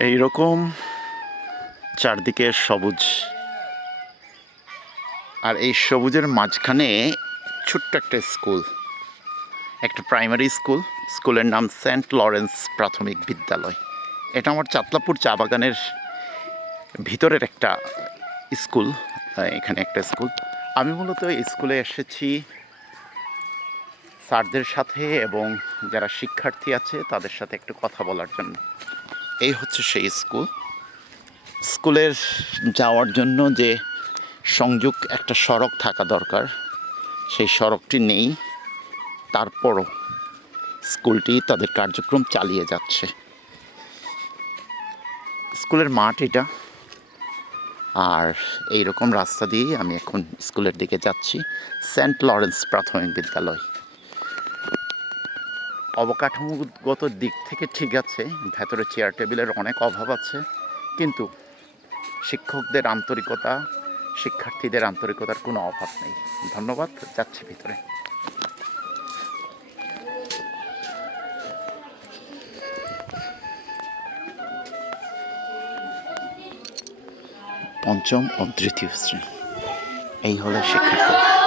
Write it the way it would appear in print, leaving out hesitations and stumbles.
এইরকম চারদিকে সবুজ, আর এই সবুজের মাঝখানে ছোট্ট একটা স্কুল, একটা প্রাইমারি স্কুল। স্কুলের নাম সেন্ট লরেন্স প্রাথমিক বিদ্যালয়। এটা আমার চাতলাপুর চা বাগানের ভিতরের একটা স্কুল। এখানে একটা স্কুল। আমি মূলত এই স্কুলে এসেছি স্যারদের সাথে এবং যারা শিক্ষার্থী আছে তাদের সাথে একটু কথা বলার জন্য। এই হচ্ছে সেই স্কুল। স্কুলের যাওয়ার জন্য যে সংযোগ একটা সড়ক থাকা দরকার, সেই সড়কটি নেই। তারপরও স্কুলটি তাদের কার্যক্রম চালিয়ে যাচ্ছে। স্কুলের মাঠ এটা, আর এই রকম রাস্তা দিয়েই আমি এখন স্কুলের দিকে যাচ্ছি। সেন্ট লরেন্স প্রাথমিক বিদ্যালয়। অবকাঠামোগত দিক থেকে ঠিক আছে, ভেতরে চেয়ার টেবিলের অনেক অভাব আছে, কিন্তু শিক্ষকদের আন্তরিকতা, শিক্ষার্থীদের আন্তরিকতার কোনো অভাব নেই। ধন্যবাদ, যাচ্ছি ভিতরে। পঞ্চম ও তৃতীয় শ্রেণী, এই হলো শিক্ষার্থী।